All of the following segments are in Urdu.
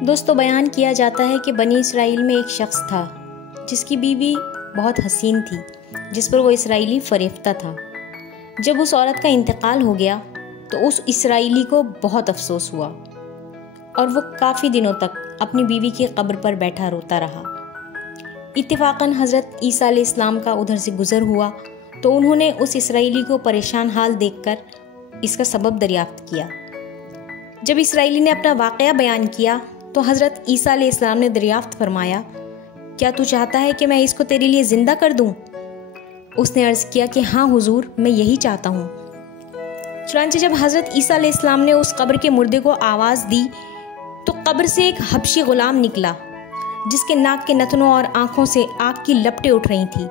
دوستو بیان کیا جاتا ہے کہ بنی اسرائیل میں ایک شخص تھا جس کی بیوی بہت حسین تھی، جس پر وہ اسرائیلی فریفتہ تھا۔ جب اس عورت کا انتقال ہو گیا تو اس اسرائیلی کو بہت افسوس ہوا اور وہ کافی دنوں تک اپنی بیوی کی قبر پر بیٹھا روتا رہا۔ اتفاقاً حضرت عیسیٰ علیہ السلام کا ادھر سے گزر ہوا تو انہوں نے اس اسرائیلی کو پریشان حال دیکھ کر اس کا سبب دریافت کیا۔ جب اسرائیلی نے اپنا واقعہ بیان کیا تو حضرت عیسیٰ علیہ السلام نے دریافت فرمایا، کیا تو چاہتا ہے کہ میں اس کو تیرے لیے زندہ کر دوں؟ اس نے عرض کیا کہ ہاں حضور، میں یہی چاہتا ہوں۔ چنانچہ جب حضرت عیسیٰ علیہ السلام نے اس قبر کے مردے کو آواز دی تو قبر سے ایک حبشی غلام نکلا جس کے ناک کے نتنوں اور آنکھوں سے آگ کی لپٹیں اٹھ رہی تھیں۔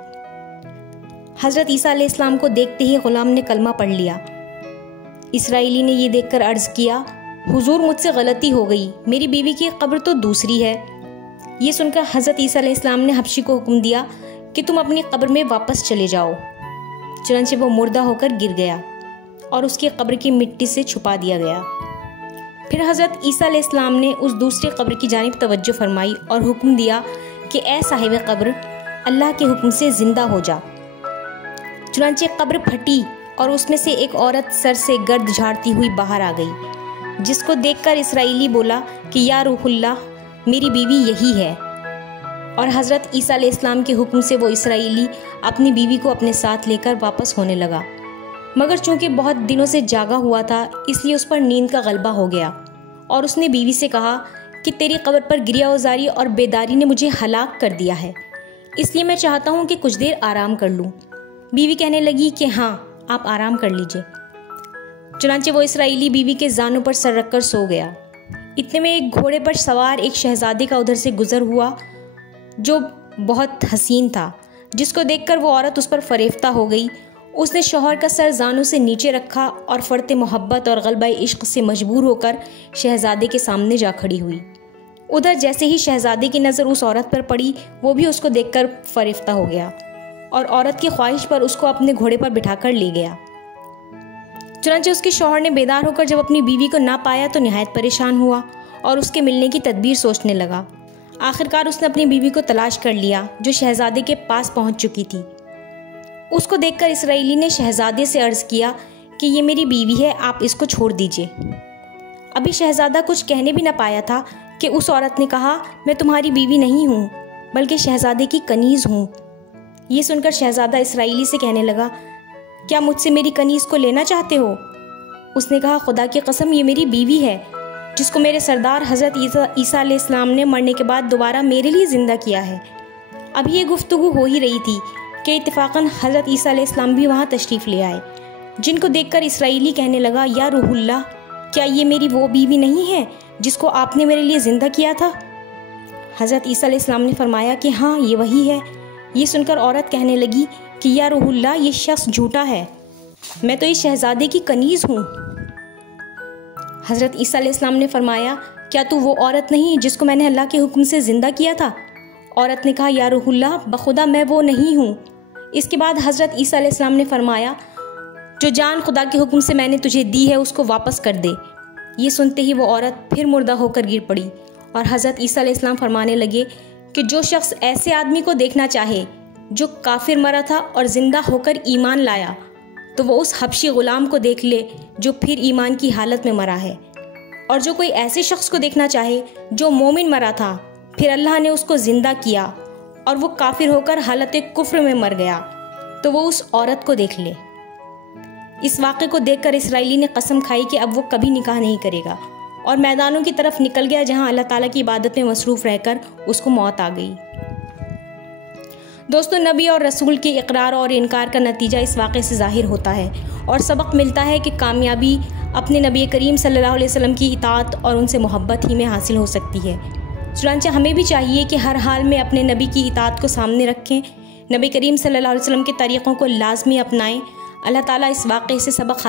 حضرت عیسیٰ علیہ السلام کو دیکھتے ہی غلام نے کلمہ پڑھ لیا۔ اسرائیلی نے یہ دیکھ کر عرض کیا، حضور مجھ سے غلطی ہو گئی، میری بیوی کی قبر تو دوسری ہے۔ یہ سن کر حضرت عیسیٰ علیہ السلام نے حبشی کو حکم دیا کہ تم اپنی قبر میں واپس چلے جاؤ۔ چنانچہ وہ مردہ ہو کر گر گیا اور اس کی قبر کی مٹی سے چھپا دیا گیا۔ پھر حضرت عیسیٰ علیہ السلام نے اس دوسری قبر کی جانب توجہ فرمائی اور حکم دیا کہ اے صاحب قبر، اللہ کے حکم سے زندہ ہو جا۔ چنانچہ قبر پھٹی اور اس میں سے ایک عورت سر سے گرد جھاڑتی ہوئی باہر آ گئی، جس کو دیکھ کر اسرائیلی بولا کہ یا روح اللہ، میری بیوی یہی ہے۔ اور حضرت عیسیٰ علیہ السلام کے حکم سے وہ اسرائیلی اپنی بیوی کو اپنے ساتھ لے کر واپس ہونے لگا، مگر چونکہ بہت دنوں سے جاگا ہوا تھا اس لیے اس پر نیند کا غلبہ ہو گیا، اور اس نے بیوی سے کہا کہ تیری قبر پر گریا وزاری اور بیداری نے مجھے ہلاک کر دیا ہے، اس لیے میں چاہتا ہوں کہ کچھ دیر آرام کر لوں۔ بیوی کہنے لگی کہ ہاں، آپ آرام کر لیجئے۔ چنانچہ وہ اسرائیلی بیوی کے زانوں پر سر رکھ کر سو گیا۔ اتنے میں ایک گھوڑے پر سوار ایک شہزادے کا ادھر سے گزر ہوا جو بہت حسین تھا، جس کو دیکھ کر وہ عورت اس پر فریفتہ ہو گئی۔ اس نے شوہر کا سر زانوں سے نیچے رکھا اور فرط محبت اور غلبہ عشق سے مجبور ہو کر شہزادے کے سامنے جا کھڑی ہوئی۔ ادھر جیسے ہی شہزادے کی نظر اس عورت پر پڑی، وہ بھی اس کو دیکھ کر فریفتہ ہو گیا اور عورت کی خواہش پر اس کو اپنے گھوڑے پر بٹھا کر لے گیا۔ چنانچہ اس کے شوہر نے بیدار ہو کر جب اپنی بیوی کو نہ پایا تو نہایت پریشان ہوا اور اس کے ملنے کی تدبیر سوچنے لگا۔ آخرکار اس نے اپنی بیوی کو تلاش کر لیا جو شہزادے کے پاس پہنچ چکی تھی۔ اس کو دیکھ کر اسرائیلی نے شہزادے سے عرض کیا کہ یہ میری بیوی ہے، آپ اس کو چھوڑ دیجئے۔ ابھی شہزادہ کچھ کہنے بھی نہ پایا تھا کہ اس عورت نے کہا، میں تمہاری بیوی نہیں ہوں بلکہ شہزادے کی کنیز ہوں۔ یہ سن کر شہزادہ اسرائیلی سے کہنے لگا، کیا مجھ سے میری کنیز کو لینا چاہتے ہو؟ اس نے کہا، خدا کی قسم، یہ میری بیوی ہے جس کو میرے سردار حضرت عیسیٰ علیہ السلام نے مرنے کے بعد دوبارہ میرے لیے زندہ کیا ہے۔ اب یہ گفتگو ہو ہی رہی تھی کہ اتفاقاً حضرت عیسیٰ علیہ السلام بھی وہاں تشریف لے آئے، جن کو دیکھ کر اسرائیلی کہنے لگا، یا روح اللہ، کیا یہ میری وہ بیوی نہیں ہے جس کو آپ نے میرے لیے زندہ کیا تھا؟ حضرت عیسیٰ علیہ السلام نے فرمایا کہ ہاں، یہ وہی ہے۔ یہ سن کر عورت کہنے لگی کہ یا روح اللہ، یہ شخص جھوٹا ہے، میں تو اس شہزادے کی کنیز ہوں۔ حضرت عیسیٰ علیہ السلام نے فرمایا، کیا تو وہ عورت نہیں جس کو میں نے اللہ کے حکم سے زندہ کیا تھا؟ عورت نے کہا، یا روح اللہ، بخدا میں وہ نہیں ہوں۔ اس کے بعد حضرت عیسیٰ علیہ السلام نے فرمایا، جو جان خدا کے حکم سے میں نے تجھے دی ہے اس کو واپس کر دے۔ یہ سنتے ہی وہ عورت پھر مردہ ہو کر گر پڑی اور حضرت عیسیٰ علیہ السلام فرمانے لگے کہ جو شخص ایسے آدمی کو دیکھنا چاہے جو کافر مرا تھا اور زندہ ہو کر ایمان لایا تو وہ اس حبشی غلام کو دیکھ لے جو پھر ایمان کی حالت میں مرا ہے، اور جو کوئی ایسے شخص کو دیکھنا چاہے جو مومن مرا تھا پھر اللہ نے اس کو زندہ کیا اور وہ کافر ہو کر حالت کفر میں مر گیا تو وہ اس عورت کو دیکھ لے۔ اس واقعے کو دیکھ کر اسرائیلی نے قسم کھائی کہ اب وہ کبھی نکاح نہیں کرے گا اور میدانوں کی طرف نکل گیا جہاں اللہ تعالیٰ کی عبادت میں مصروف رہ کر اس کو موت آ گئی۔ دوستو، نبی اور رسول کے اقرار اور انکار کا نتیجہ اس واقعے سے ظاہر ہوتا ہے اور سبق ملتا ہے کہ کامیابی اپنے نبی کریم صلی اللہ علیہ وسلم کی اطاعت اور ان سے محبت ہی میں حاصل ہو سکتی ہے۔ چنانچہ ہمیں بھی چاہیے کہ ہر حال میں اپنے نبی کی اطاعت کو سامنے رکھیں، نبی کریم صلی اللہ علیہ وسلم کے طریقوں کو لازمی اپنائیں۔ اللہ تعالیٰ اس واقعے سے سبق